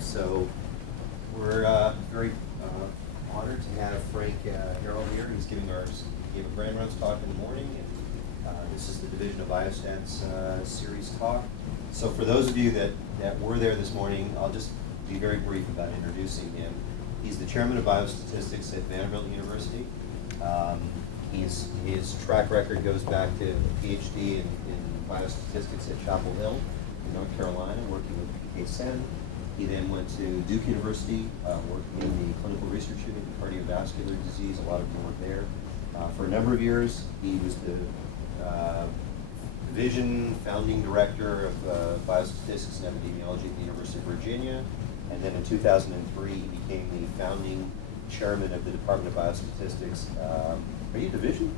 So we're very honored to have Frank Harrell here. He gave a grand rounds talk in the morning, and this is the Division of Biostats series talk. So for those of you that were there this morning, I'll just be very brief about introducing him. He's the chairman of Biostatistics at Vanderbilt University. His track record goes back to a PhD in biostatistics at Chapel Hill in North Carolina, working with PK-Sen. He then went to Duke University, working in the clinical research unit in cardiovascular disease. A lot of him worked there. For a number of years, he was the division founding director of biostatistics and epidemiology at the University of Virginia. And then in 2003, he became the founding chairman of the Department of Biostatistics. Are you division?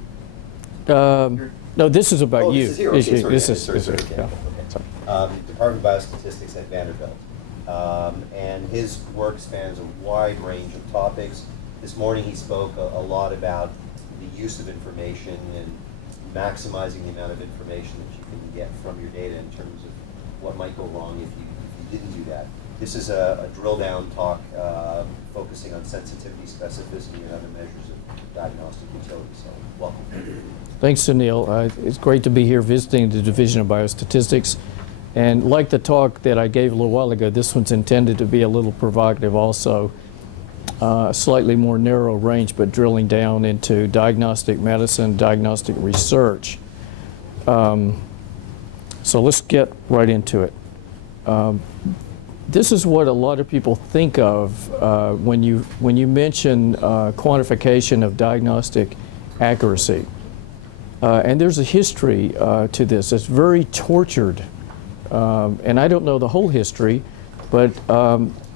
No, this is about you. This is here. Okay, sorry. Department of Biostatistics at Vanderbilt. And his work spans a wide range of topics. This morning he spoke a lot about the use of information and maximizing the amount of information that you can get from your data in terms of what might go wrong if you didn't do that. This is a drill down talk focusing on sensitivity, specificity, and other measures of diagnostic utility. So welcome. Thanks, Sunil. It's great to be here visiting the Division of Biostatistics. And like the talk that I gave a little while ago, this one's intended to be a little provocative also. Slightly more narrow range, but drilling down into diagnostic medicine, diagnostic research. So let's get right into it. This is what a lot of people think of when you mention quantification of diagnostic accuracy. And there's a history to this. It's very tortured. And I don't know the whole history, but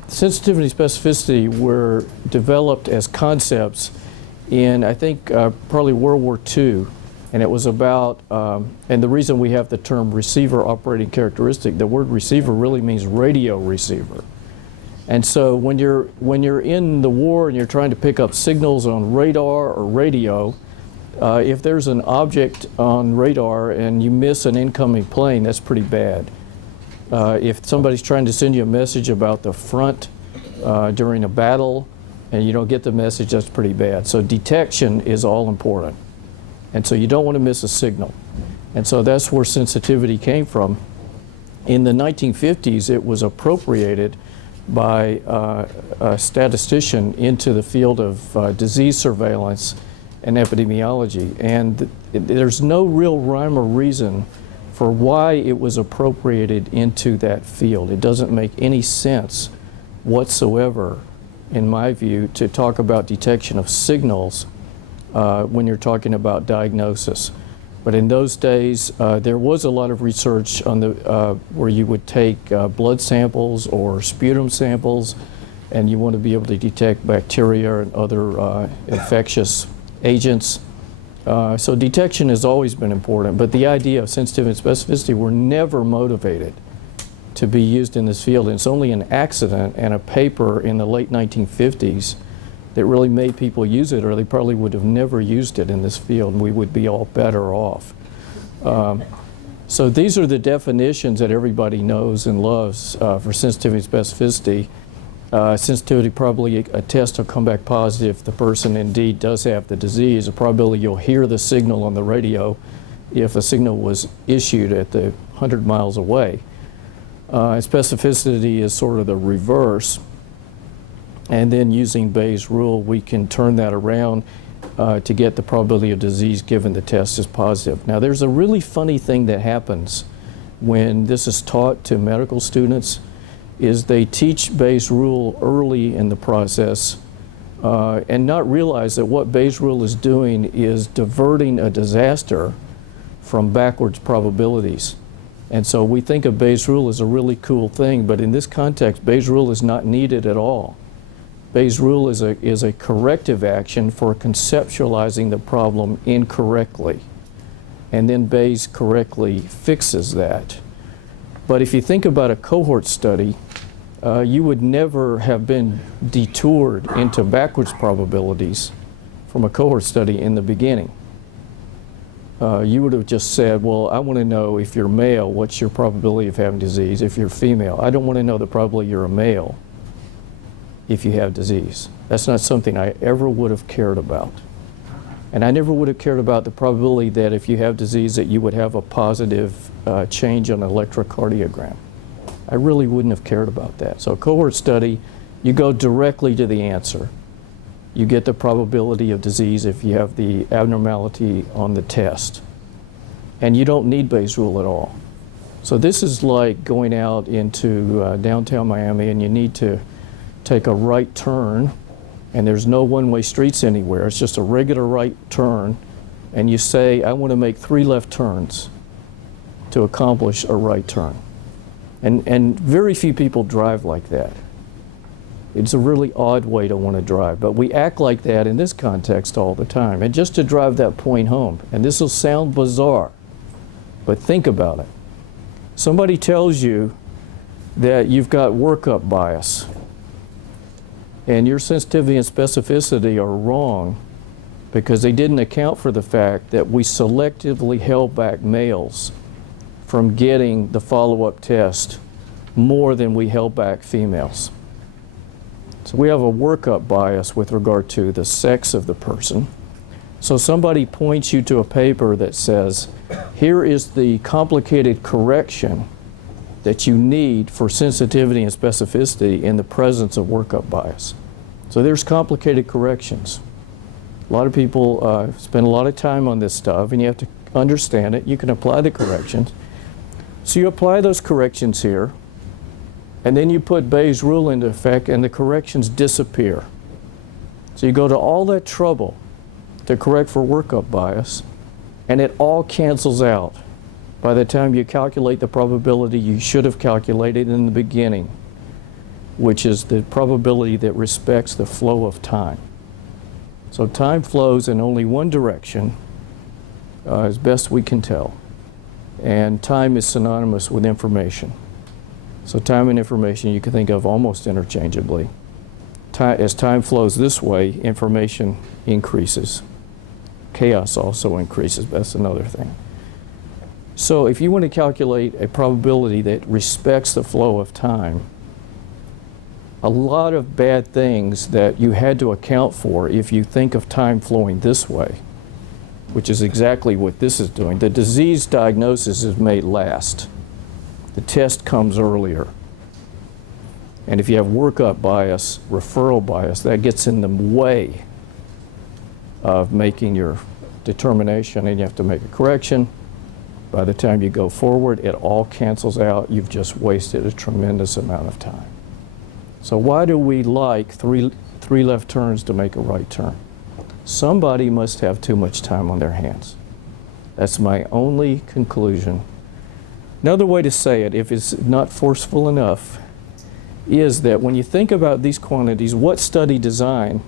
sensitivity and specificity were developed as concepts in, I think, probably World War II. And it was about, and the reason we have the term receiver operating characteristic, the word receiver really means radio receiver. And so when you're in the war and you're trying to pick up signals on radar or radio, if there's an object on radar and you miss an incoming plane, that's pretty bad. If somebody's trying to send you a message about the front during a battle and you don't get the message, that's pretty bad. So detection is all important. And so you don't want to miss a signal. And so that's where sensitivity came from. In the 1950s, it was appropriated by a statistician into the field of disease surveillance and epidemiology. And there's no real rhyme or reason for why it was appropriated into that field. It doesn't make any sense whatsoever, in my view, to talk about detection of signals when you're talking about diagnosis. But in those days, there was a lot of research on the where you would take blood samples or sputum samples, and you want to be able to detect bacteria and other infectious agents. So detection has always been important, but the idea of sensitivity and specificity were never motivated to be used in this field. And it's only an accident and a paper in the late 1950s that really made people use it, or they probably would have never used it in this field, and we would be all better off. So these are the definitions that everybody knows and loves for sensitivity and specificity. Sensitivity, probably a test will come back positive if the person indeed does have the disease. The probability you'll hear the signal on the radio if a signal was issued at the 100 miles away. Specificity is sort of the reverse. And then using Bayes' rule, we can turn that around to get the probability of disease given the test is positive. Now, there's a really funny thing that happens when this is taught to medical students, is they teach Bayes' rule early in the process and not realize that what Bayes' rule is doing is diverting a disaster from backwards probabilities. And so we think of Bayes' rule as a really cool thing, but in this context, Bayes' rule is not needed at all. Bayes' rule is a corrective action for conceptualizing the problem incorrectly. And then Bayes correctly fixes that. But if you think about a cohort study, you would never have been detoured into backwards probabilities from a cohort study in the beginning. you would have just said, well, I want to know if you're male, what's your probability of having disease? If you're female, I don't want to know the probability you're a male if you have disease. That's not something I ever would have cared about. And I never would have cared about the probability that if you have disease that you would have a positive change on an electrocardiogram. I really wouldn't have cared about that. So a cohort study, you go directly to the answer. You get the probability of disease if you have the abnormality on the test. And you don't need Bayes' rule at all. So this is like going out into downtown Miami and you need to take a right turn, and there's no one-way streets anywhere. It's just a regular right turn, and you say, I want to make 3 left turns to accomplish a right turn. And very few people drive like that. It's a really odd way to want to drive, but we act like that in this context all the time. And just to drive that point home, and this will sound bizarre, but think about it. Somebody tells you that you've got workup bias, and your sensitivity and specificity are wrong because they didn't account for the fact that we selectively held back males from getting the follow-up test more than we held back females. So we have a workup bias with regard to the sex of the person. So somebody points you to a paper that says, here is the complicated correction that you need for sensitivity and specificity in the presence of workup bias. So there's complicated corrections. A lot of people spend a lot of time on this stuff, and you have to understand it. You can apply the corrections. So you apply those corrections here, and then you put Bayes' rule into effect, and the corrections disappear. So you go to all that trouble to correct for workup bias, and it all cancels out by the time you calculate the probability you should have calculated in the beginning, which is the probability that respects the flow of time. So time flows in only one direction, as best we can tell. And time is synonymous with information. So time and information you can think of almost interchangeably. As time flows this way, information increases. Chaos also increases, but that's another thing. So if you want to calculate a probability that respects the flow of time, a lot of bad things that you had to account for if you think of time flowing this way, which is exactly what this is doing. The disease diagnosis is made last. The test comes earlier. And if you have workup bias, referral bias, that gets in the way of making your determination, and you have to make a correction. By the time you go forward, it all cancels out. You've just wasted a tremendous amount of time. So why do we like three left turns to make a right turn? Somebody must have too much time on their hands. That's my only conclusion. Another way to say it, if it's not forceful enough, is that when you think about these quantities, what study design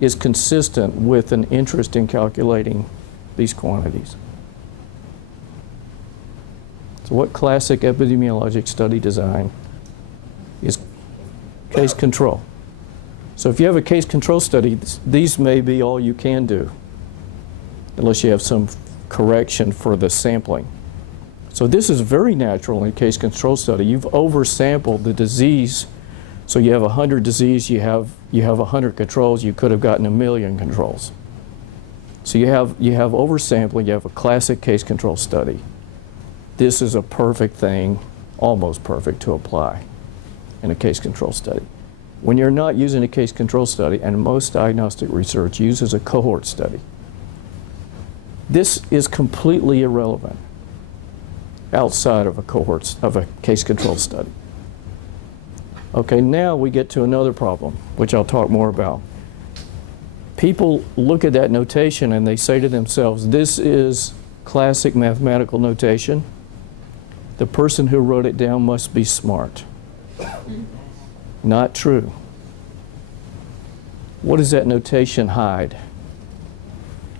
is consistent with an interest in calculating these quantities? So what classic epidemiologic study design is case control? So if you have a case control study, these may be all you can do, unless you have some correction for the sampling. So this is very natural in a case control study. You've oversampled the disease. So you have 100 disease, you have 100 controls, you could have gotten 1,000,000 controls. So you have oversampling, you have a classic case control study. This is a perfect thing, almost perfect, to apply in a case control study. When you're not using a case control study, and most diagnostic research uses a cohort study, this is completely irrelevant outside of a case control study. Okay, now we get to another problem, which I'll talk more about. People look at that notation and they say to themselves, this is classic mathematical notation. The person who wrote it down must be smart. Not true. What does that notation hide?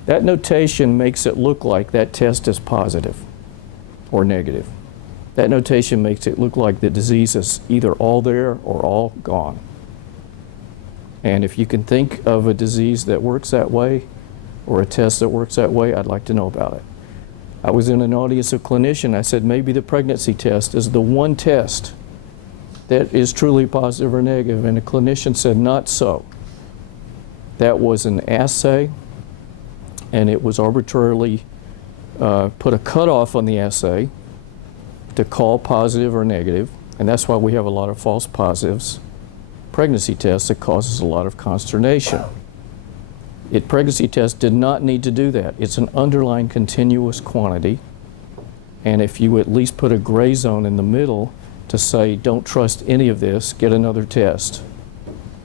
That notation makes it look like that test is positive or negative. That notation makes it look like the disease is either all there or all gone. And if you can think of a disease that works that way or a test that works that way, I'd like to know about it. I was in an audience of clinicians. I said, maybe the pregnancy test is the one test that is truly positive or negative. And a clinician said, not so. That was an assay, and it was arbitrarily put a cutoff on the assay to call positive or negative. And that's why we have a lot of false positives. Pregnancy tests that causes a lot of consternation. Pregnancy test did not need to do that. It's an underlying continuous quantity. And if you at least put a gray zone in the middle to say, don't trust any of this, get another test.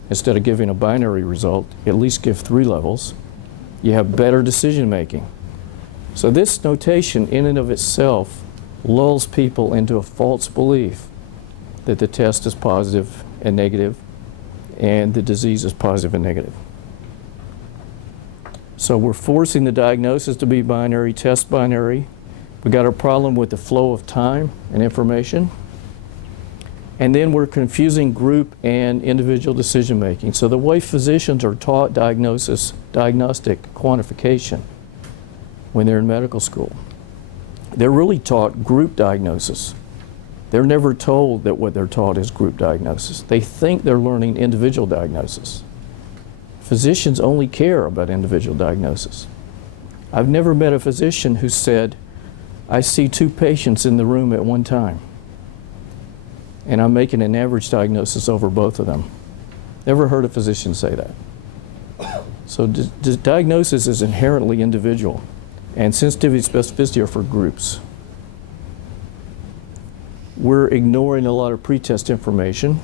Instead of giving a binary result, at least give 3 levels. You have better decision making. So this notation in and of itself lulls people into a false belief that the test is positive and negative and the disease is positive and negative. So we're forcing the diagnosis to be binary, test binary. We got a problem with the flow of time and information. And then we're confusing group and individual decision making. So the way physicians are taught diagnostic quantification when they're in medical school, they're really taught group diagnosis. They're never told that what they're taught is group diagnosis. They think they're learning individual diagnosis. Physicians only care about individual diagnosis. I've never met a physician who said, I see 2 patients in the room at one time, and I'm making an average diagnosis over both of them. Never heard a physician say that. So diagnosis is inherently individual, and sensitivity and specificity are for groups. We're ignoring a lot of pretest information,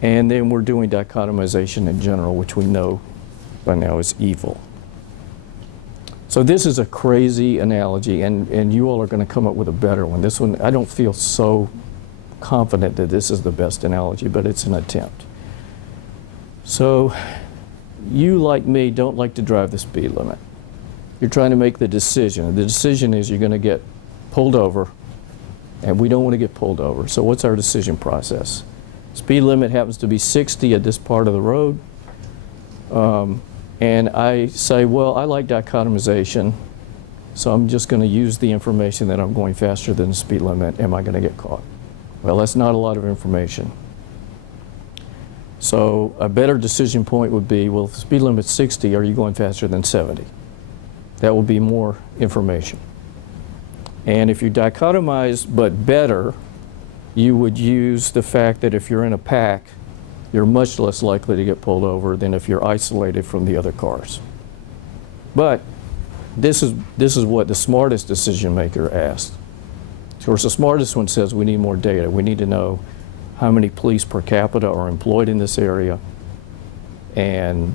and then we're doing dichotomization in general, which we know by now is evil. So this is a crazy analogy, and you all are going to come up with a better one. This one, I don't feel so confident that this is the best analogy, but it's an attempt. So you, like me, don't like to drive the speed limit. You're trying to make the decision. The decision is you're going to get pulled over, and we don't want to get pulled over. So what's our decision process? Speed limit happens to be 60 at this part of the road. And I say, well, I like dichotomization, so I'm just going to use the information that I'm going faster than the speed limit. Am I going to get caught? Well, that's not a lot of information. So a better decision point would be, well, if the speed limit's 60, are you going faster than 70? That would be more information. And if you dichotomize but better, you would use the fact that if you're in a pack, you're much less likely to get pulled over than if you're isolated from the other cars. But this is what the smartest decision maker asked. Of course, the smartest one says we need more data. We need to know how many police per capita are employed in this area, and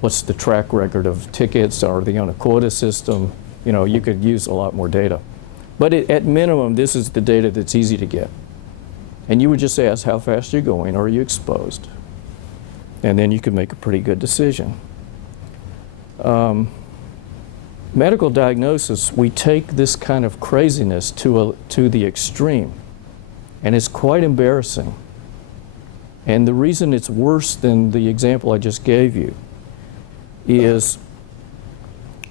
what's the track record of tickets, are they on a quota system? You know, you could use a lot more data. But at minimum, this is the data that's easy to get. And you would just ask, how fast are you going? Are you exposed? And then you could make a pretty good decision. Medical diagnosis, we take this kind of craziness to the extreme. And it's quite embarrassing. And the reason it's worse than the example I just gave you is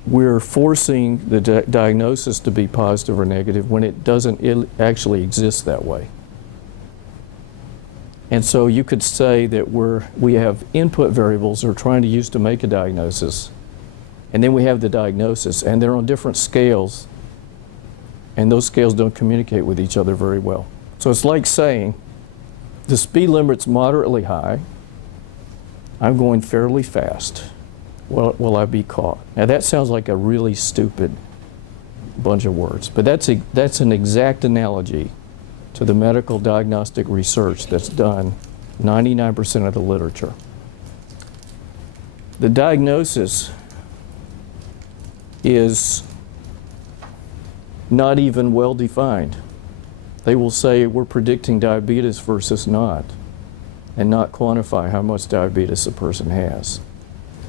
we're forcing the diagnosis to be positive or negative when it doesn't actually exist that way. And so you could say that we have input variables we're trying to use to make a diagnosis, and then we have the diagnosis, and they're on different scales, and those scales don't communicate with each other very well. So it's like saying, the speed limit's moderately high, I'm going fairly fast. Will I be caught? Now that sounds like a really stupid bunch of words, but that's an exact analogy to the medical diagnostic research that's done 99% of the literature. The diagnosis is not even well defined. They will say we're predicting diabetes versus not, and not quantify how much diabetes a person has.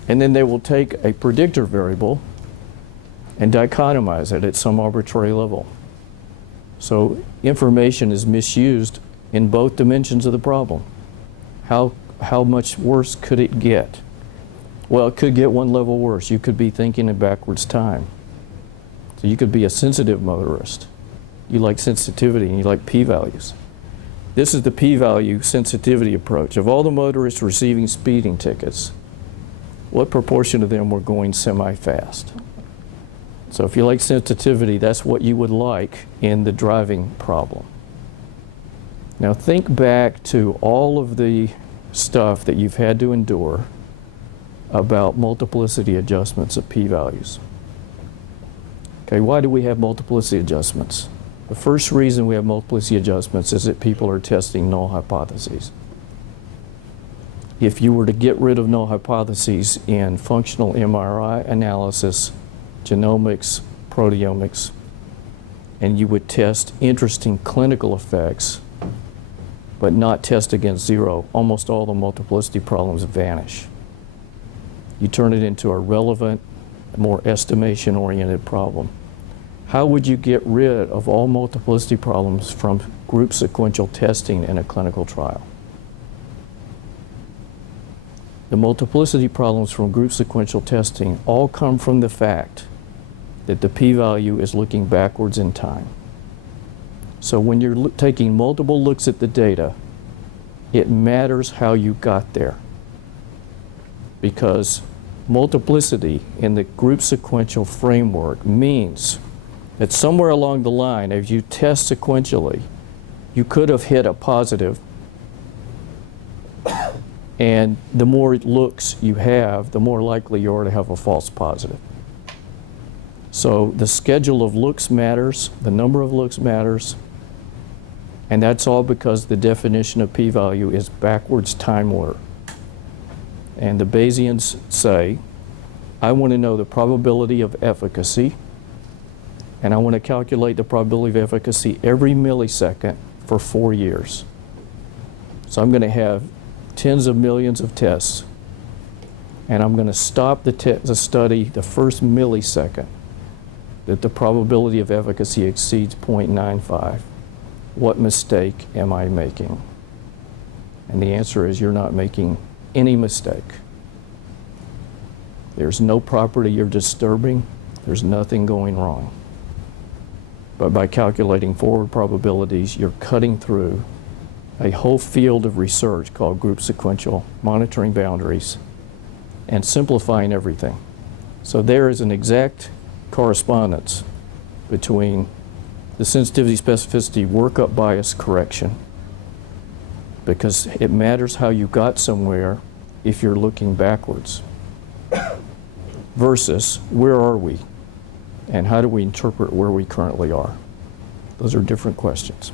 And then they will take a predictor variable and dichotomize it at some arbitrary level. So information is misused in both dimensions of the problem. How much worse could it get? Well, it could get one level worse. You could be thinking in backwards time. So you could be a sensitive motorist. You like sensitivity and you like p-values. This is the p-value sensitivity approach. Of all the motorists receiving speeding tickets, what proportion of them were going semi-fast? So if you like sensitivity, that's what you would like in the driving problem. Now think back to all of the stuff that you've had to endure about multiplicity adjustments of p-values. Okay, why do we have multiplicity adjustments? The first reason we have multiplicity adjustments is that people are testing null hypotheses. If you were to get rid of null hypotheses in functional MRI analysis, genomics, proteomics, and you would test interesting clinical effects, but not test against zero, almost all the multiplicity problems vanish. You turn it into a relevant, more estimation-oriented problem. How would you get rid of all multiplicity problems from group sequential testing in a clinical trial? The multiplicity problems from group sequential testing all come from the fact that the p-value is looking backwards in time. So when you're taking multiple looks at the data, it matters how you got there, because multiplicity in the group sequential framework means that somewhere along the line, as you test sequentially, you could have hit a positive, and the more looks you have, the more likely you are to have a false positive. So the schedule of looks matters, the number of looks matters, and that's all because the definition of p-value is backwards time order. And the Bayesians say, I want to know the probability of efficacy, and I want to calculate the probability of efficacy every millisecond for 4 years. So I'm going to have tens of millions of tests, and I'm going to stop the study the first millisecond that the probability of efficacy exceeds 0.95. What mistake am I making? And the answer is you're not making any mistake. There's no property you're disturbing. There's nothing going wrong. But by calculating forward probabilities, you're cutting through a whole field of research called group sequential monitoring boundaries and simplifying everything. So there is an exact correspondence between the sensitivity specificity workup bias correction, because it matters how you got somewhere if you're looking backwards, versus where are we and how do we interpret where we currently are. Those are different questions.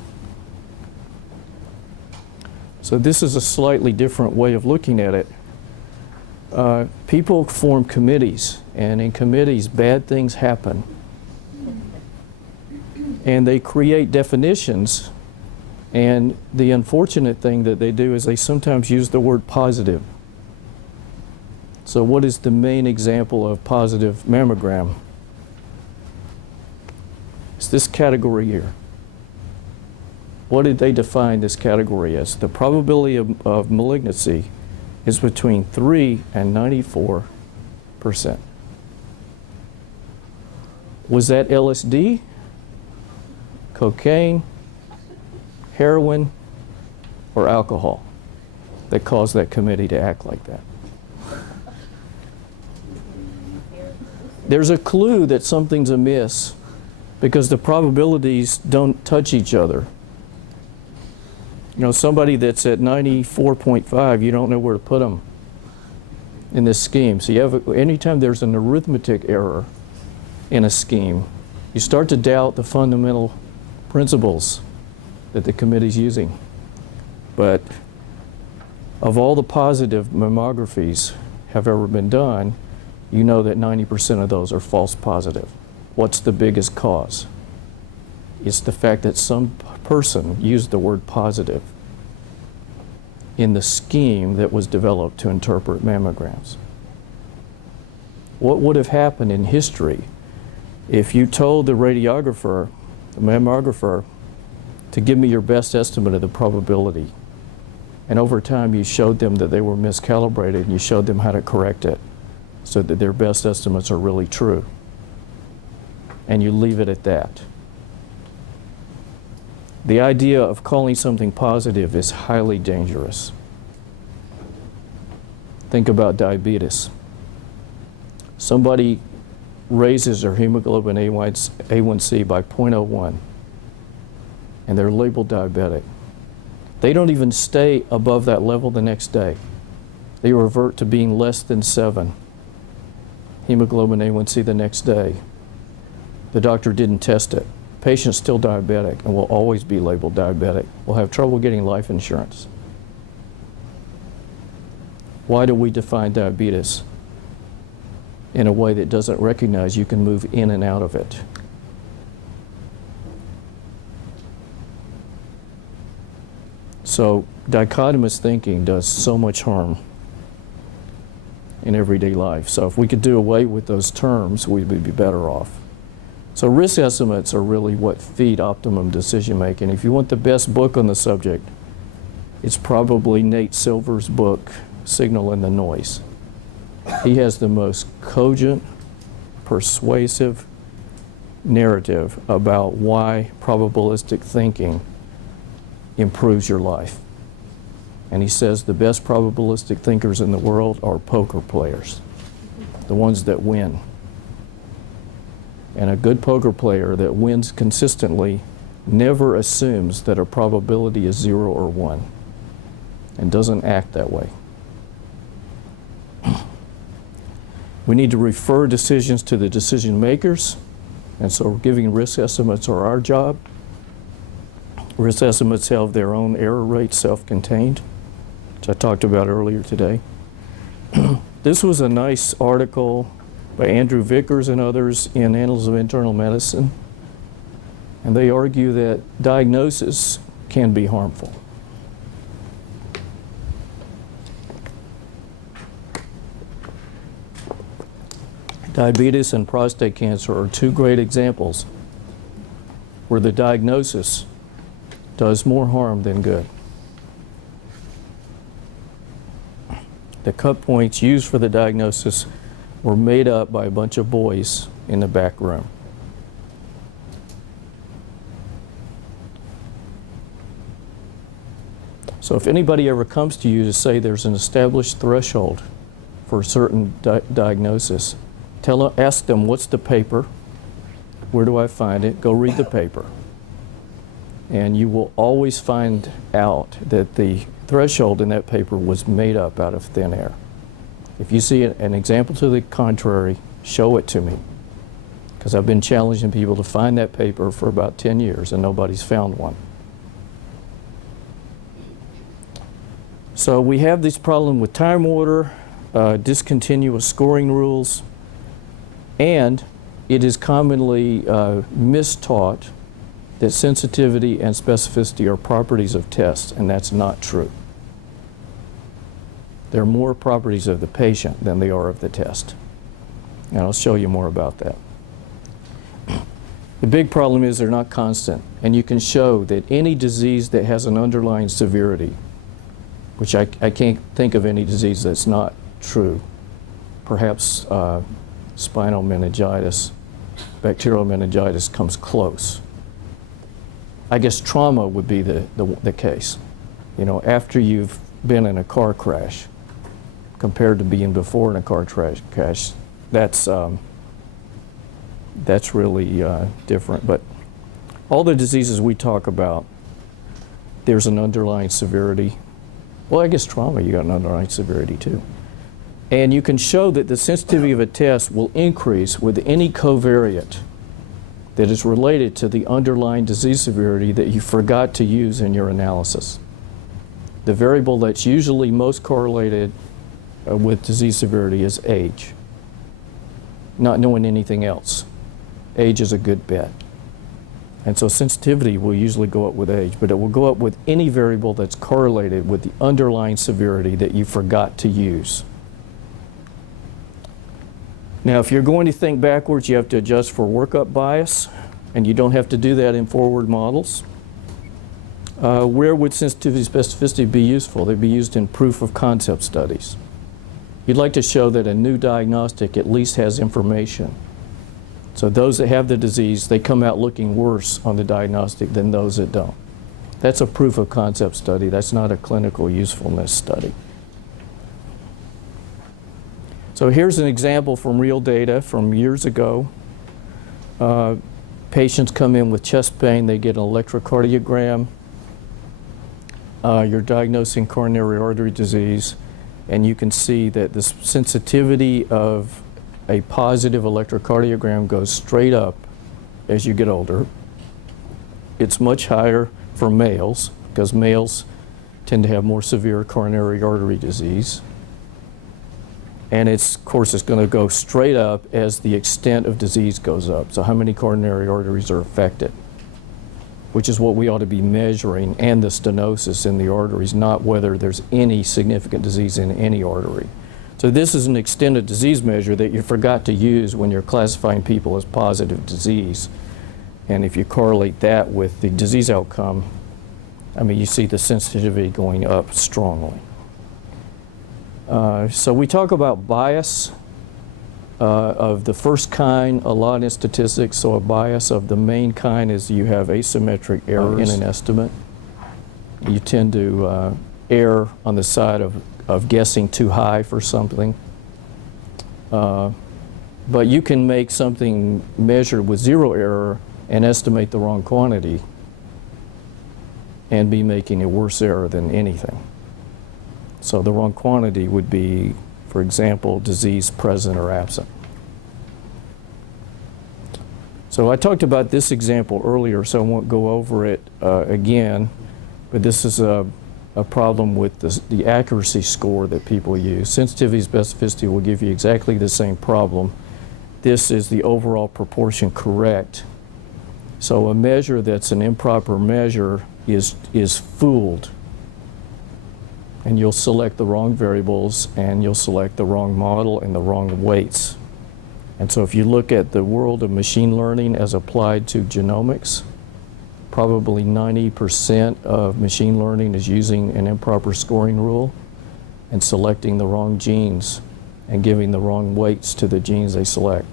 So this is a slightly different way of looking at it. People form committees, and in committees bad things happen. And they create definitions, and the unfortunate thing that they do is they sometimes use the word positive. So what is the main example of positive mammogram? It's this category here. What did they define this category as? The probability of malignancy is between 3 and 94%. Was that LSD, cocaine, heroin, or alcohol that caused that committee to act like that? There's a clue that something's amiss because the probabilities don't touch each other. You know, somebody that's at 94.5, you don't know where to put them in this scheme. So you have, anytime there's an arithmetic error in a scheme, you start to doubt the fundamental principles that the committee's using. But of all the positive mammographies have ever been done, you know that 90% of those are false positive. What's the biggest cause? It's the fact that some person used the word positive in the scheme that was developed to interpret mammograms. What would have happened in history if you told the radiographer, the mammographer, to give me your best estimate of the probability, and over time you showed them that they were miscalibrated and you showed them how to correct it so that their best estimates are really true? and you leave it at that. The idea of calling something positive is highly dangerous. Think about diabetes. Somebody raises their hemoglobin A1C by 0.01, and they're labeled diabetic. They don't even stay above that level the next day. They revert to being less than 7 hemoglobin A1C the next day. The doctor didn't test it. Patient's still diabetic and will always be labeled diabetic. Will have trouble getting life insurance. Why do we define diabetes in a way that doesn't recognize you can move in and out of it? So dichotomous thinking does so much harm in everyday life. So if we could do away with those terms, we would be better off. So risk estimates are really what feed optimum decision making. If you want the best book on the subject, it's probably Nate Silver's book, Signal and the Noise. He has the most cogent, persuasive narrative about why probabilistic thinking improves your life. And he says the best probabilistic thinkers in the world are poker players, the ones that win. And a good poker player that wins consistently never assumes that a probability is 0 or 1 and doesn't act that way. We need to refer decisions to the decision makers, and so giving risk estimates are our job. Risk estimates have their own error rate, self-contained, which I talked about earlier today. This was a nice article by Andrew Vickers and others in Annals of Internal Medicine, and they argue that diagnosis can be harmful. Diabetes and prostate cancer are two great examples where the diagnosis does more harm than good. The cut points used for the diagnosis were made up by a bunch of boys in the back room. So if anybody ever comes to you to say there's an established threshold for a certain diagnosis, ask them, what's the paper? Where do I find it? Go read the paper. And you will always find out that the threshold in that paper was made up out of thin air. If you see an example to the contrary, show it to me. Because I've been challenging people to find that paper for about 10 years and nobody's found one. So we have this problem with time order, discontinuous scoring rules, and it is commonly mistaught that sensitivity and specificity are properties of tests, and that's not true. They're more properties of the patient than they are of the test. And I'll show you more about that. The big problem is they're not constant, and you can show that any disease that has an underlying severity, which I can't think of any disease that's not true, perhaps spinal meningitis, bacterial meningitis comes close. I guess trauma would be the case. You know, after you've been in a car crash compared to being before in a car crash, that's really different. But all the diseases we talk about, there's an underlying severity. Well, I guess trauma, you got an underlying severity too. And you can show that the sensitivity of a test will increase with any covariate that is related to the underlying disease severity that you forgot to use in your analysis. The variable that's usually most correlated with disease severity is age. Not knowing anything else. Age is a good bet. And so sensitivity will usually go up with age, but it will go up with any variable that's correlated with the underlying severity that you forgot to use. Now, if you're going to think backwards, you have to adjust for workup bias, and you don't have to do that in forward models. Where would sensitivity specificity be useful? They'd be used in proof of concept studies. You'd like to show that a new diagnostic at least has information So those that have the disease, they come out looking worse on the diagnostic than those that don't. That's a proof of concept study. That's not a clinical usefulness study. So here's an example from real data from years ago. Patients come in with chest pain, they get an electrocardiogram. You're diagnosing coronary artery disease, and you can see that the sensitivity of a positive electrocardiogram goes straight up as you get older. It's much higher for males, because males tend to have more severe coronary artery disease. And of course, it's going to go straight up as the extent of disease goes up. So how many coronary arteries are affected, which is what we ought to be measuring, and the stenosis in the arteries, not whether there's any significant disease in any artery. So this is an extended disease measure that you forgot to use when you're classifying people as positive disease. And if you correlate that with the disease outcome, I mean, you see the sensitivity going up strongly. So we talk about bias of the first kind a lot in statistics. So a bias of the main kind is you have asymmetric errors in an estimate. You tend to err on the side of guessing too high for something. But you can make something measured with zero error and estimate the wrong quantity and be making a worse error than anything. So the wrong quantity would be, for example, disease present or absent. So I talked about this example earlier, so I won't go over it again, but this is a problem with the accuracy score that people use. Sensitivity and specificity will give you exactly the same problem. This is the overall proportion correct. So a measure that's an improper measure is fooled. And you'll select the wrong variables, and you'll select the wrong model and the wrong weights. And so if you look at the world of machine learning as applied to genomics, probably 90% of machine learning is using an improper scoring rule and selecting the wrong genes and giving the wrong weights to the genes they select.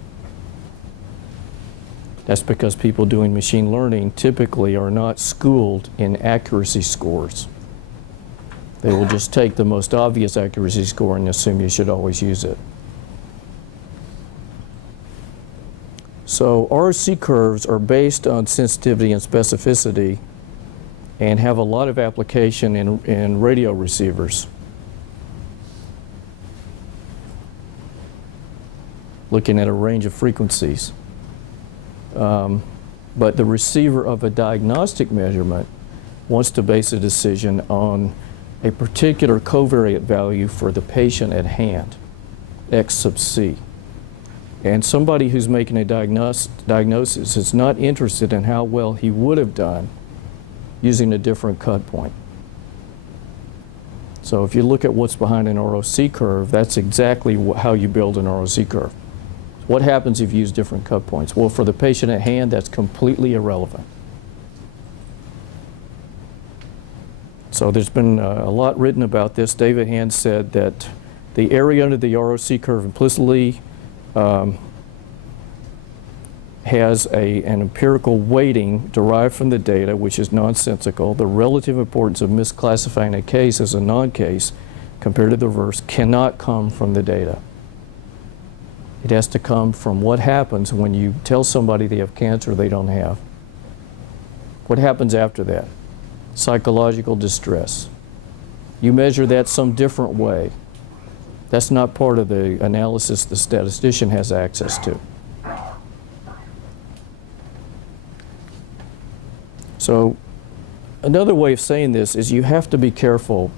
That's because people doing machine learning typically are not schooled in accuracy scores. They will just take the most obvious accuracy score and assume you should always use it. So ROC curves are based on sensitivity and specificity and have a lot of application in radio receivers. Looking at a range of frequencies. But the receiver of a diagnostic measurement wants to base a decision on a particular covariate value for the patient at hand, X sub C. And somebody who's making a diagnosis is not interested in how well he would have done using a different cut point. So if you look at what's behind an ROC curve, that's exactly how you build an ROC curve. What happens if you use different cut points? Well, for the patient at hand, that's completely irrelevant. So there's been a lot written about this. David Hand said that the area under the ROC curve implicitly has an empirical weighting derived from the data, which is nonsensical. The relative importance of misclassifying a case as a non-case compared to the reverse cannot come from the data. It has to come from what happens when you tell somebody they have cancer they don't have. What happens after that? Psychological distress. You measure that some different way. That's not part of the analysis the statistician has access to. So another way of saying this is you have to be careful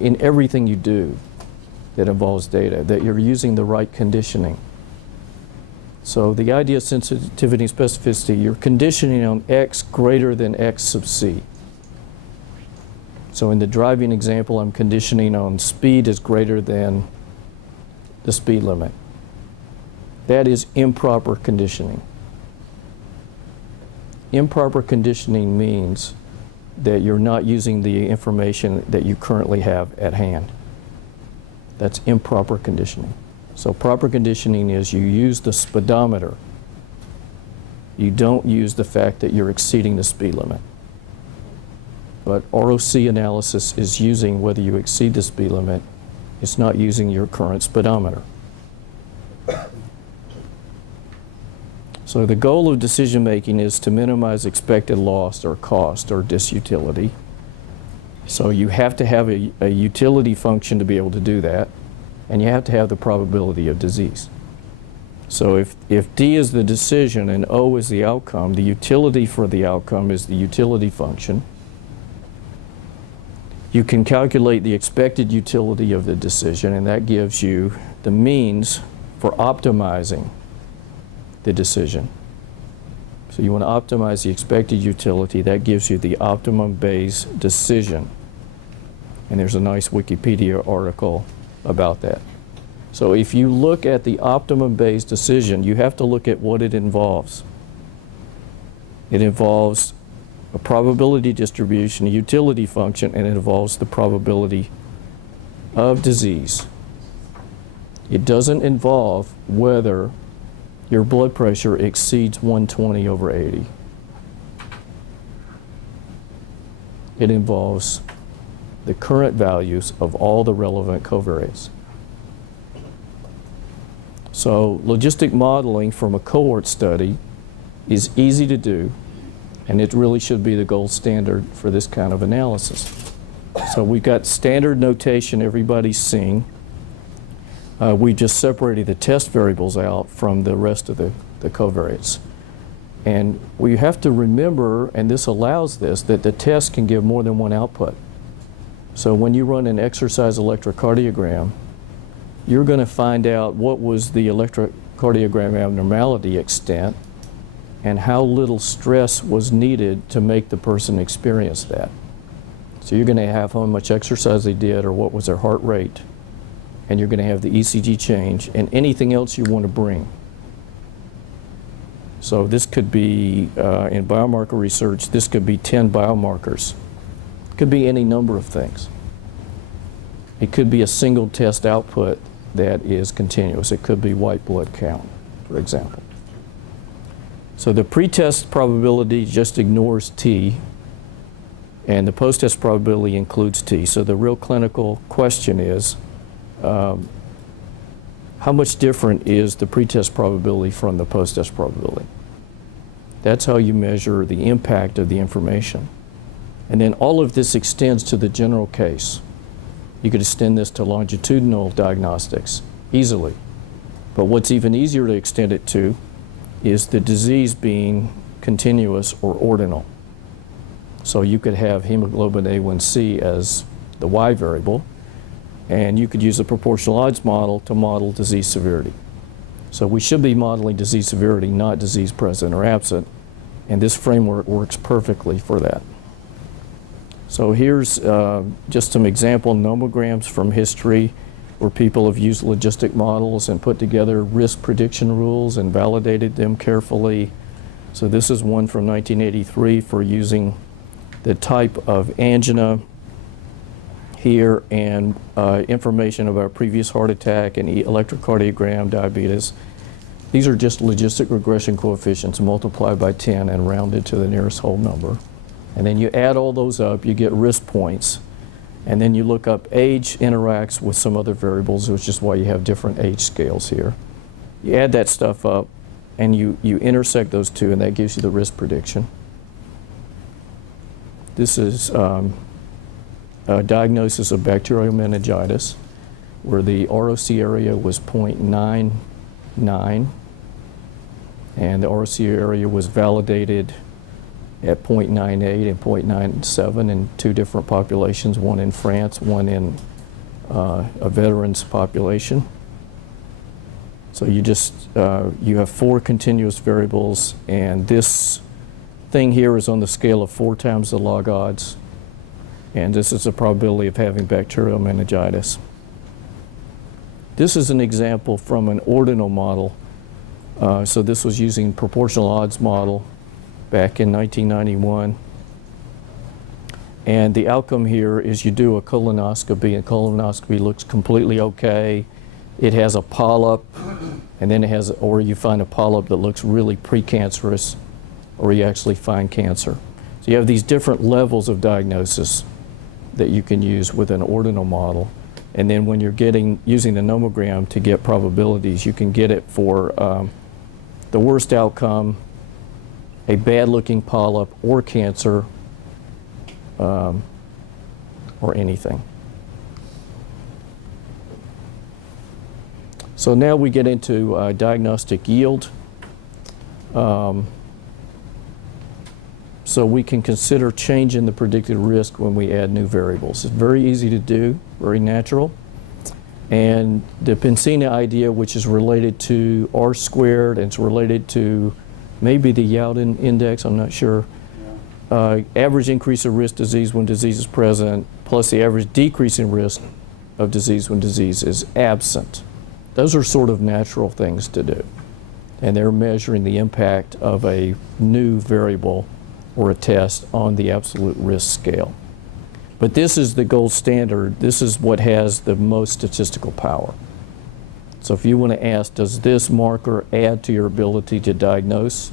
in everything you do that involves data, that you're using the right conditioning. So the idea of sensitivity and specificity, you're conditioning on X greater than X sub C. So in the driving example, I'm conditioning on speed is greater than the speed limit. That is improper conditioning. Improper conditioning means that you're not using the information that you currently have at hand. That's improper conditioning. So proper conditioning is you use the speedometer you don't use the fact that you're exceeding the speed limit. But ROC analysis is using whether you exceed the speed limit. It's not using your current speedometer. So the goal of decision making is to minimize expected loss or cost or disutility. So you have to have a utility function to be able to do that, and you have to have the probability of disease. So if D is the decision and O is the outcome, the utility for the outcome is the utility function. You can calculate the expected utility of the decision, and that gives you the means for optimizing the decision. So you want to optimize the expected utility. That gives you the optimum Bayes decision. And there's a nice Wikipedia article about that. So if you look at the optimum Bayes decision, you have to look at what it involves. It involves a probability distribution, a utility function, and it involves the probability of disease. It doesn't involve whether your blood pressure exceeds 120/80. It involves the current values of all the relevant covariates. So logistic modeling from a cohort study is easy to do, and it really should be the gold standard for this kind of analysis. So we've got standard notation everybody's seeing. We just separated the test variables out from the rest of the covariates. And we have to remember, and this allows this, that the test can give more than one output. So when you run an exercise electrocardiogram, you're going to find out what was the electrocardiogram abnormality extent and how little stress was needed to make the person experience that. So you're going to have how much exercise they did or what was their heart rate, and you're going to have the ECG change and anything else you want to bring. So this could be, in biomarker research, this could be 10 biomarkers. It could be any number of things. It could be a single test output that is continuous. It could be white blood count, for example. So the pretest probability just ignores T, and the post-test probability includes T. So the real clinical question is, how much different is the pretest probability from the post-test probability? That's how you measure the impact of the information. And then all of this extends to the general case. You could extend this to longitudinal diagnostics easily. But what's even easier to extend it to is the disease being continuous or ordinal. So you could have hemoglobin A1C as the Y variable, and you could use a proportional odds model to model disease severity. So we should be modeling disease severity, not disease present or absent, and this framework works perfectly for that. So here's just some example nomograms from history where people have used logistic models and put together risk prediction rules and validated them carefully. So this is one from 1983 for using the type of angina here and information about previous heart attack and electrocardiogram, diabetes. These are just logistic regression coefficients multiplied by 10 and rounded to the nearest whole number. And then you add all those up, you get risk points. And then you look up age interacts with some other variables, which is why you have different age scales here. You add that stuff up, and you intersect those two, and that gives you the risk prediction. This is a diagnosis of bacterial meningitis, where the ROC area was 0.99, and the ROC area was validated at 0.98 and 0.97 in two different populations, one in France, one in a veterans population. So you just, you have 4 continuous variables, and this thing here is on the scale of 4 times the log odds, and this is the probability of having bacterial meningitis. This is an example from an ordinal model. So this was using proportional odds model back in 1991. And the outcome here is you do a colonoscopy, and colonoscopy looks completely okay. It has a polyp, and then it has, or you find a polyp that looks really precancerous, or you actually find cancer. So you have these different levels of diagnosis that you can use with an ordinal model. And then when you're using the nomogram to get probabilities, you can get it for the worst outcome, a bad-looking polyp, or cancer, or anything. So now we get into diagnostic yield. So we can consider changing the predicted risk when we add new variables. It's very easy to do, very natural. And the Pensina idea, which is related to R squared, and it's related to maybe the Youden index, I'm not sure. Average increase of risk disease when disease is present, plus the average decrease in risk of disease when disease is absent. Those are sort of natural things to do. And they're measuring the impact of a new variable or a test on the absolute risk scale. But this is the gold standard. This is what has the most statistical power. So if you want to ask, does this marker add to your ability to diagnose?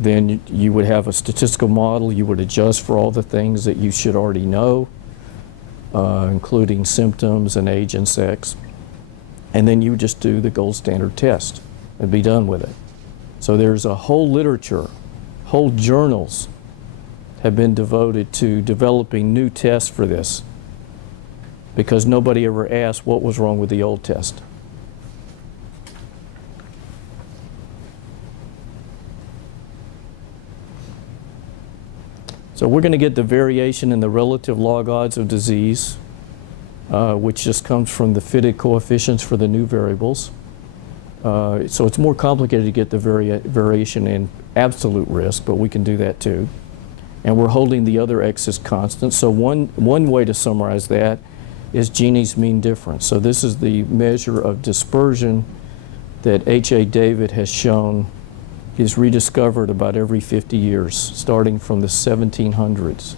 Then you would have a statistical model. You would adjust for all the things that you should already know, including symptoms and age and sex. And then you would just do the gold standard test and be done with it. So there's a whole literature, whole journals have been devoted to developing new tests for this because nobody ever asked what was wrong with the old test. So we're going to get the variation in the relative log odds of disease, which just comes from the fitted coefficients for the new variables. So it's more complicated to get the variation in absolute risk, but we can do that too. And we're holding the other x's constant. So one way to summarize that is Genies mean difference. So this is the measure of dispersion that H.A. David has shown is rediscovered about every 50 years, starting from the 1700s.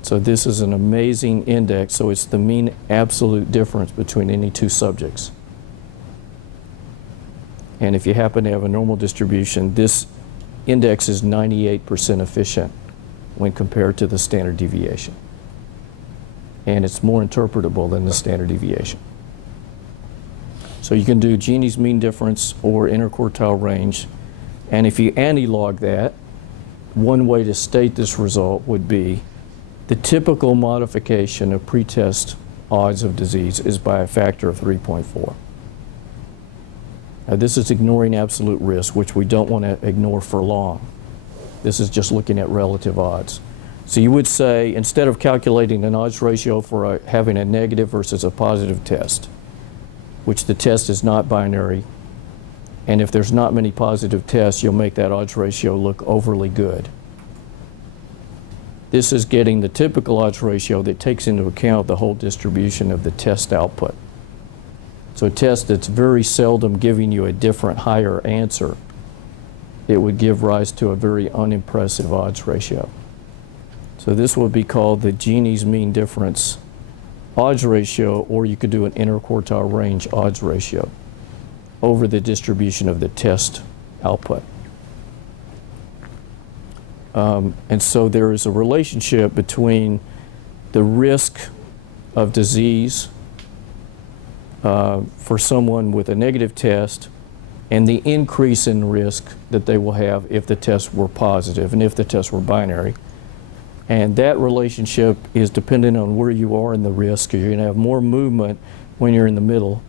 So this is an amazing index. So it's the mean absolute difference between any two subjects. And if you happen to have a normal distribution, this index is 98% efficient when compared to the standard deviation. And it's more interpretable than the standard deviation. So you can do Genies mean difference or interquartile range. And if you anti-log that, one way to state this result would be the typical modification of pretest odds of disease is by a factor of 3.4. Now this is ignoring absolute risk, which we don't want to ignore for long. This is just looking at relative odds. So you would say, instead of calculating an odds ratio for having a negative versus a positive test, which the test is not binary, and if there's not many positive tests, you'll make that odds ratio look overly good. This is getting the typical odds ratio that takes into account the whole distribution of the test output. So a test that's very seldom giving you a different higher answer, it would give rise to a very unimpressive odds ratio. So this would be called the Genies mean difference odds ratio, or you could do an interquartile range odds ratio over the distribution of the test output. And so there is a relationship between the risk of disease for someone with a negative test and the increase in risk that they will have if the tests were positive and if the tests were binary. And that relationship is dependent on where you are in the risk. You're going to have more movement when you're in the middle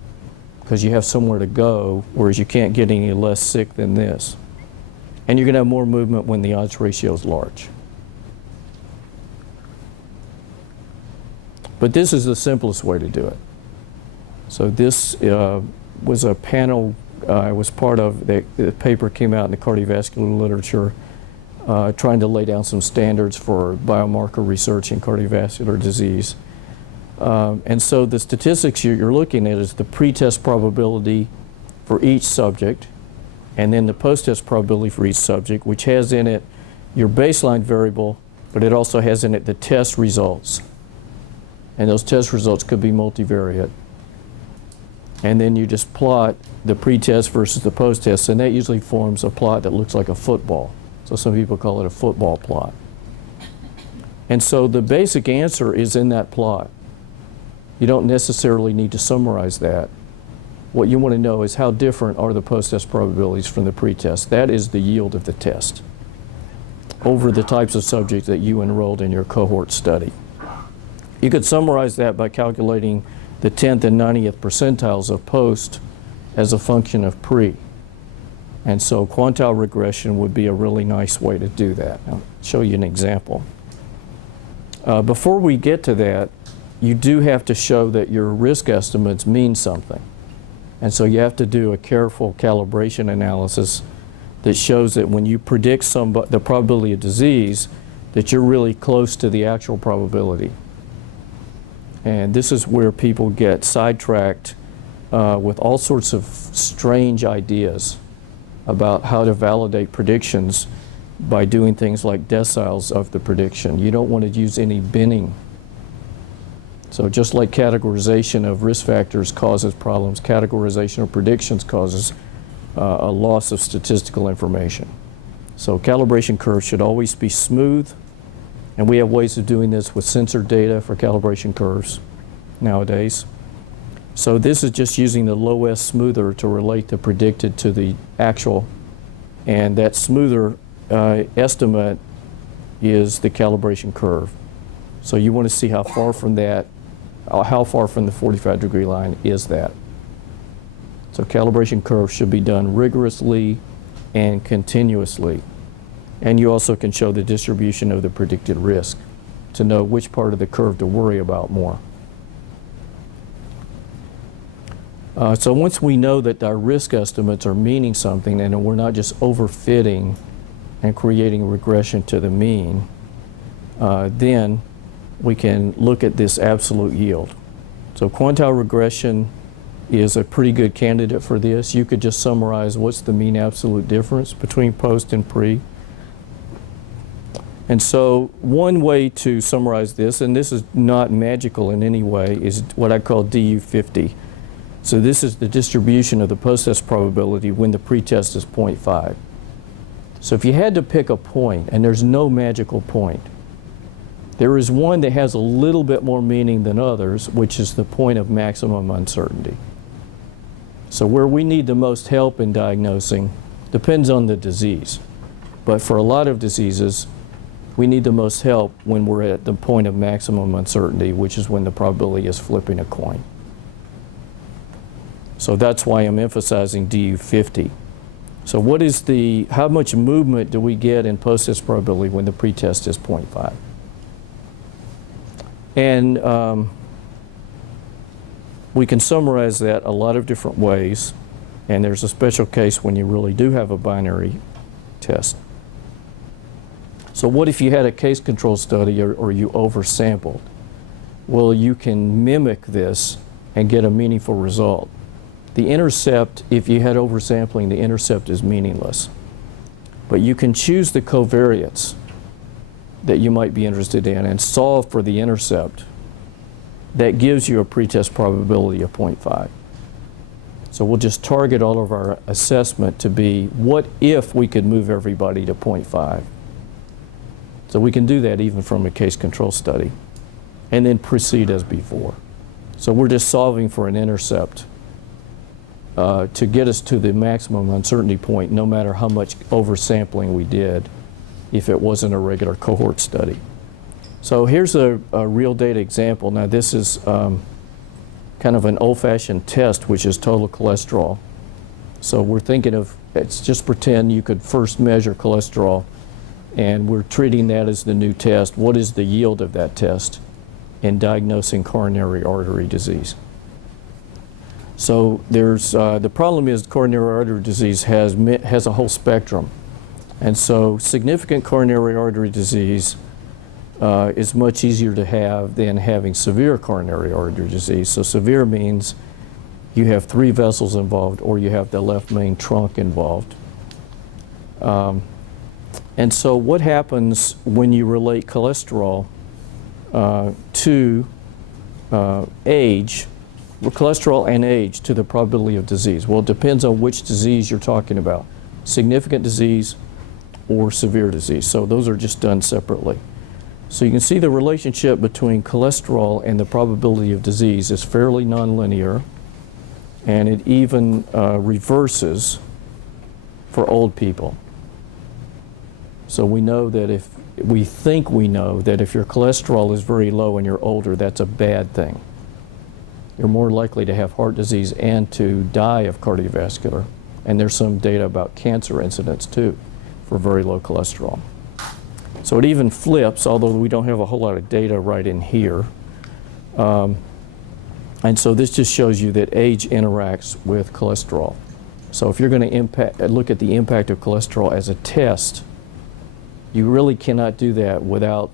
because you have somewhere to go, whereas you can't get any less sick than this. And you're going to have more movement when the odds ratio is large. But this is the simplest way to do it. So this was a panel I was part of. The paper came out in the cardiovascular literature trying to lay down some standards for biomarker research in cardiovascular disease. And so the statistics you're looking at is the pretest probability for each subject, and then the post-test probability for each subject, which has in it your baseline variable, but it also has in it the test results. And those test results could be multivariate. and then you just plot the pre-test versus the post-test, and that usually forms a plot that looks like a football. So some people call it a football plot. And so the basic answer is in that plot. You don't necessarily need to summarize that. What you want to know is how different are the post-test probabilities from the pre-test. That is the yield of the test over the types of subjects that you enrolled in your cohort study. You could summarize that by calculating the 10th and 90th percentiles of post as a function of pre. And so quantile regression would be a really nice way to do that. I'll show you an example. Before we get to that, you do have to show that your risk estimates mean something. And so you have to do a careful calibration analysis that shows that when you predict the probability of disease, that you're really close to the actual probability. And this is where people get sidetracked with all sorts of strange ideas about how to validate predictions by doing things like deciles of the prediction. You don't want to use any binning. So just like categorization of risk factors causes problems, categorization of predictions causes a loss of statistical information. So calibration curves should always be smooth, and we have ways of doing this with sensor data for calibration curves nowadays. So this is just using the low S smoother to relate the predicted to the actual, and that smoother estimate is the calibration curve. So you want to see how far from that, how far from the 45-degree line is that. So calibration curves should be done rigorously and continuously. And you also can show the distribution of the predicted risk to know which part of the curve to worry about more. So once we know that our risk estimates are meaning something and we're not just overfitting and creating regression to the mean, then we can look at this absolute yield. So quantile regression is a pretty good candidate for this. You could just summarize what's the mean absolute difference between post and pre. And so one way to summarize this, and this is not magical in any way, is what I call DU50. So this is the distribution of the post-test probability when the pre-test is 0.5. So if you had to pick a point, and there's no magical point, there is one that has a little bit more meaning than others, which is the point of maximum uncertainty. So where we need the most help in diagnosing depends on the disease. But for a lot of diseases, we need the most help when we're at the point of maximum uncertainty, which is when the probability is flipping a coin. So that's why I'm emphasizing DU50. So what is how much movement do we get in post-test probability when the pre-test is 0.5? And we can summarize that a lot of different ways, and there's a special case when you really do have a binary test. So what if you had a case control study or you oversampled? Well, you can mimic this and get a meaningful result. The intercept, if you had oversampling, the intercept is meaningless. But you can choose the covariates that you might be interested in and solve for the intercept. That gives you a pretest probability of 0.5. So we'll just target all of our assessment to be, what if we could move everybody to 0.5? So we can do that even from a case control study, and then proceed as before. So we're just solving for an intercept to get us to the maximum uncertainty point, no matter how much oversampling we did, if it wasn't a regular cohort study. So here's a real data example. Now this is kind of an old-fashioned test, which is total cholesterol. So we're thinking of, just pretend you could first measure cholesterol, and we're treating that as the new test. What is the yield of that test in diagnosing coronary artery disease? So there's, the problem is coronary artery disease has a whole spectrum. And so significant coronary artery disease is much easier to have than having severe coronary artery disease. So severe means you have 3 vessels involved, or you have the left main trunk involved. And so what happens when you relate cholesterol to age cholesterol and age to the probability of disease. Well, it depends on which disease you're talking about. Significant disease or severe disease. So those are just done separately. So you can see the relationship between cholesterol and the probability of disease is fairly nonlinear, and it even reverses for old people. So we know that if we know that if your cholesterol is very low and you're older, that's a bad thing. You're more likely to have heart disease and to die of cardiovascular. And there's some data about cancer incidence too for very low cholesterol. So it even flips, although we don't have a whole lot of data right in here. And so this just shows you that age interacts with cholesterol. So if you're going to look at the impact of cholesterol as a test, you really cannot do that without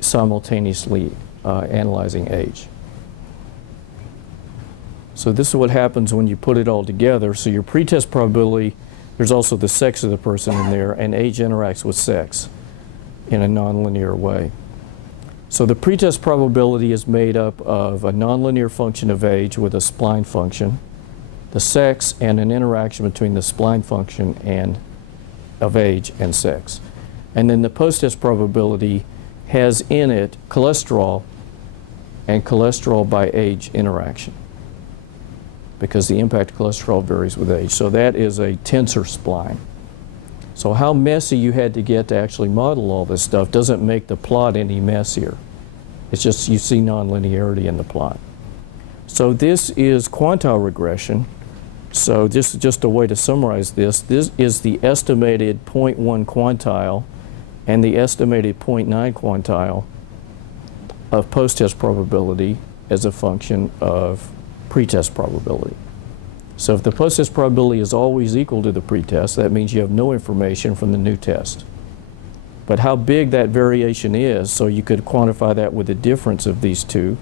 simultaneously analyzing age. So this is what happens when you put it all together. So your pretest probability, there's also the sex of the person in there, and age interacts with sex in a nonlinear way. So the pretest probability is made up of a nonlinear function of age with a spline function, the sex, and an interaction between the spline function and of age and sex. And then the post-test probability has in it cholesterol and cholesterol by age interaction, because the impact of cholesterol varies with age. So that is a tensor spline. So how messy you had to get to actually model all this stuff doesn't make the plot any messier. It's just you see nonlinearity in the plot. So this is quantile regression. So this is just a way to summarize this. This is the estimated 0.1 quantile and the estimated 0.9 quantile of post-test probability as a function of pretest probability. So if the post-test probability is always equal to the pretest, that means you have no information from the new test. But how big that variation is, so you could quantify that with the difference of these two,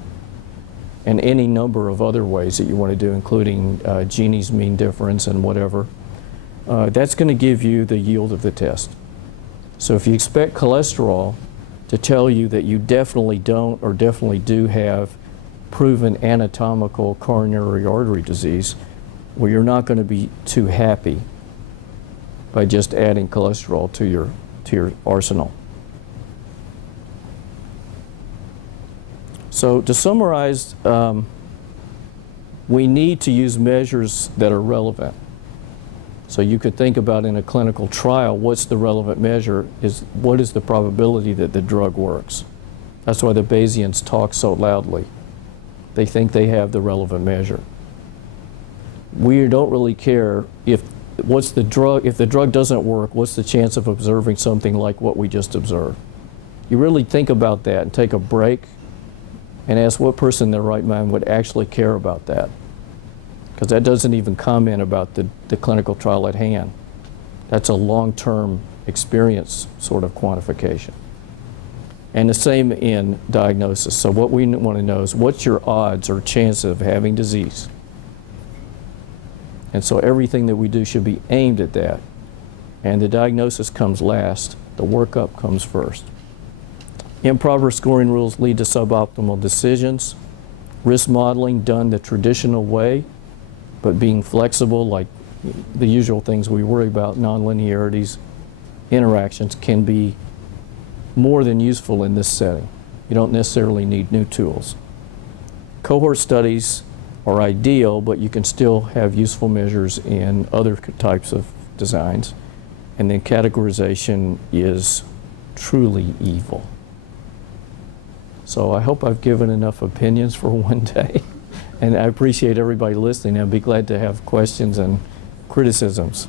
and any number of other ways that you want to do, including Genies mean difference and whatever, that's going to give you the yield of the test. So if you expect cholesterol to tell you that you definitely don't or definitely do have proven anatomical coronary artery disease, well, you're not going to be too happy by just adding cholesterol to your arsenal. So to summarize, we need to use measures that are relevant. So you could think about in a clinical trial, what's the relevant measure? What is the probability that the drug works? That's why the Bayesians talk so loudly. They think they have the relevant measure. We don't really care if the drug doesn't work, what's the chance of observing something like what we just observed? You really think about that and take a break and ask what person in their right mind would actually care about that. Because that doesn't even comment about the clinical trial at hand. That's a long-term experience sort of quantification. And the same in diagnosis. So what we want to know is what's your odds or chance of having disease? And so everything that we do should be aimed at that. And the diagnosis comes last, the workup comes first. Improper scoring rules lead to suboptimal decisions. Risk modeling done the traditional way, but being flexible, like the usual things we worry about, nonlinearities, interactions, can be more than useful in this setting. You don't necessarily need new tools. Cohort studies are ideal, but you can still have useful measures in other types of designs. And then categorization is truly evil. So I hope I've given enough opinions for one day. And I appreciate everybody listening. I'd be glad to have questions and criticisms.